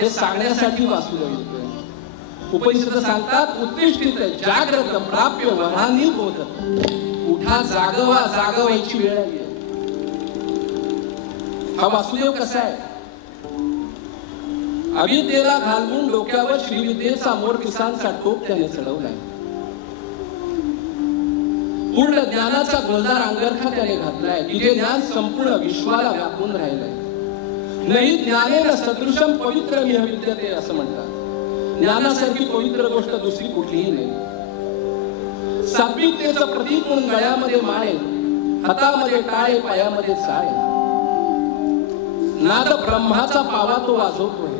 हे सांगण्यासाठी वासुदेव येतोय. उपनिषद सांगतात उत्तिष्ठित जाग्रत प्राप्य वरानी बोध. उठा, जागवा, जागवायची वेळ आली. हा वासुदेव कसा आहे? अविद्येला घालवून डोक्यावर श्रीविद्येचा मोर पिसांचा टोप त्याने चढवलाय. पूर्ण ज्ञानाचा गोलदार अंगरखा त्याने घातलाय की जे ज्ञान संपूर्ण विश्वाला व्यापून राहिलंय. नाही ज्ञानेन सदृशम पवित्र मिह विद्यते असं म्हणतात. ज्ञानासारखी पवित्र गोष्ट दुसरी कुठलीही नाही. सात्विकतेचं प्रतीक म्हणून गळ्यामध्ये माळे, हातामध्ये टाळे, पायामध्ये चाळे. नाद ब्रह्माचा पावा तो वाजवतोय.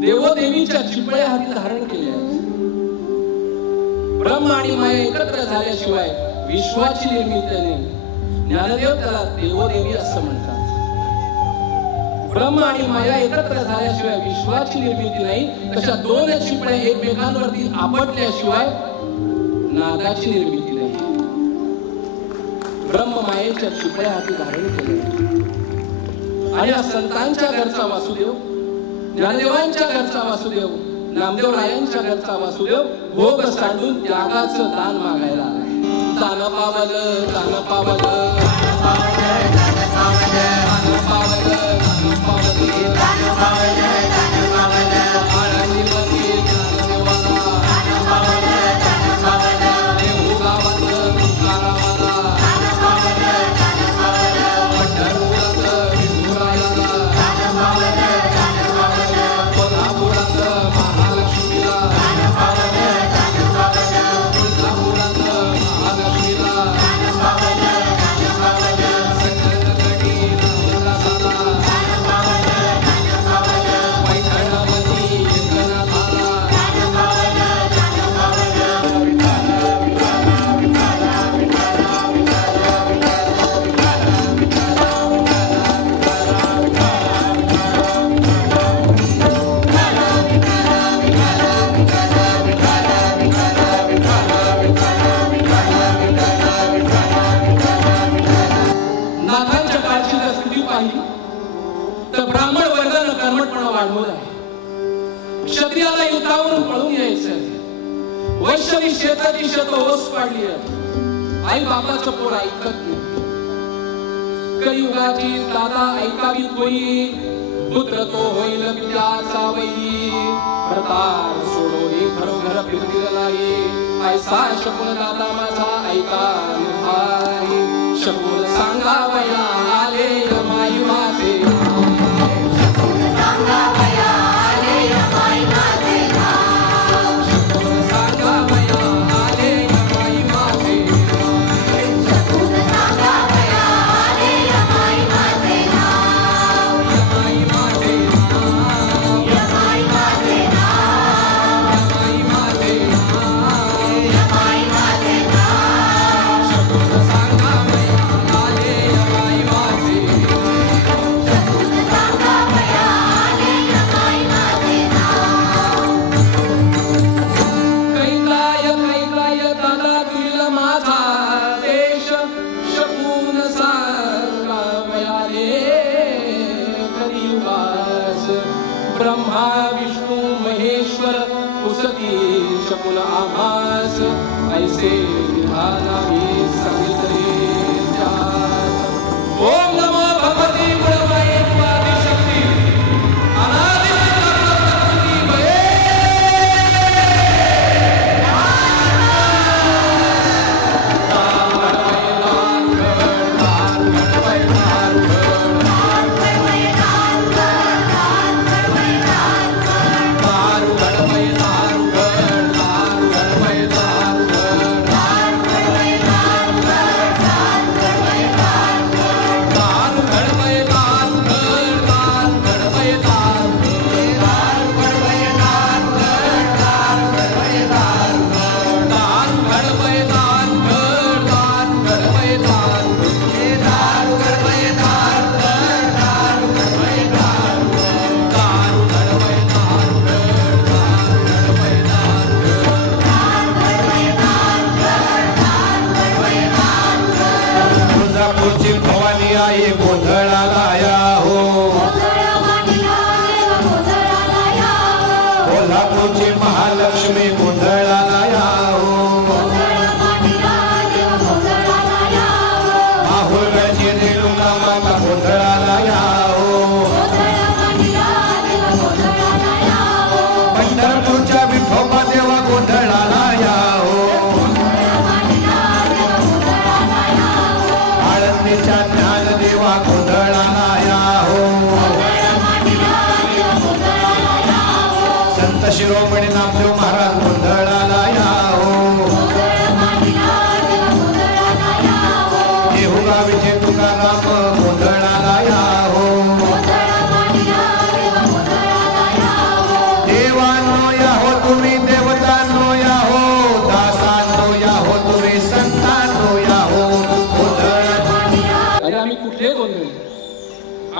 देवदेवीच्या चिपळ्या हाती धारण केल्या. ब्रह्म आणि माया एकत्र झाल्याशिवाय विश्वाची निर्मिती नाही. ज्ञानदेव त्याला देवदेवी असं म्हणतात. ब्रह्म आणि माया एकत्र झाल्याशिवाय विश्वाची निर्मिती नाही. तशा दोन चिपळ्या एकमेकांवरती आपटल्याशिवाय नादाची निर्मिती नाही. ब्रह्म मायेच्या चिपळ्या हाती धारण केल्या. आणि या संतांच्या घरचा वासुदेव, ज्ञानदेवांच्या घरचा वासुदेव, नामदेव रायांच्या घरचा वासुदेव भोग सांडून त्यागाचं दान मागायला आलाय. दान पावलं, दान पावलं, क्षत्रियाला युद्धावरून पळून यायचं. वैश्यवी शेताची शेत ओस पाडली. आई बापाचं पोर ऐकत नाही. कलियुगाची दादा ऐकावी होई. पुत्र तो होईल पित्याचा वैरी. प्रतार सोडोनी घरोघर फिरतील नाही. ऐसा शकुन दादा माझा ऐका निर्धारी. शकुन सांगावया आले माई माझे. शकुन सांगावया ब्रह्मा विष्णु महेश्वर पुसती शकुन आभास. ऐसे विधानावी सांगितले. ओम नमो भगवती गुणमयी आदिशक्ती अनादि Bye.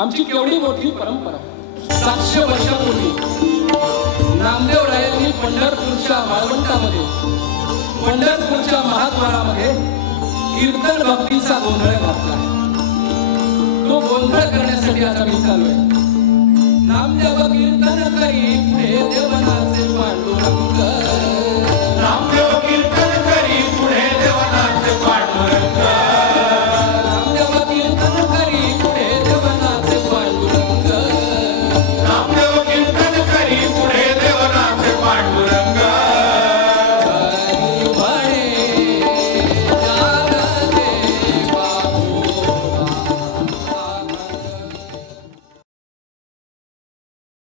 आमची केवढी मोठी परंपरा. 700 वर्षापूर्वी नामदेव रायांनी पंढरपूरच्या वाळवंटामध्ये, पंढरपूरच्या महाद्वारामध्ये कीर्तन भक्तीचा गोंधळ घातला. तो गोंधळ करण्यासाठी आता मी चाललोय. नामदेव कीर्तन करी पुढे देवनाचे पांडुरंग. नामदेव कीर्तन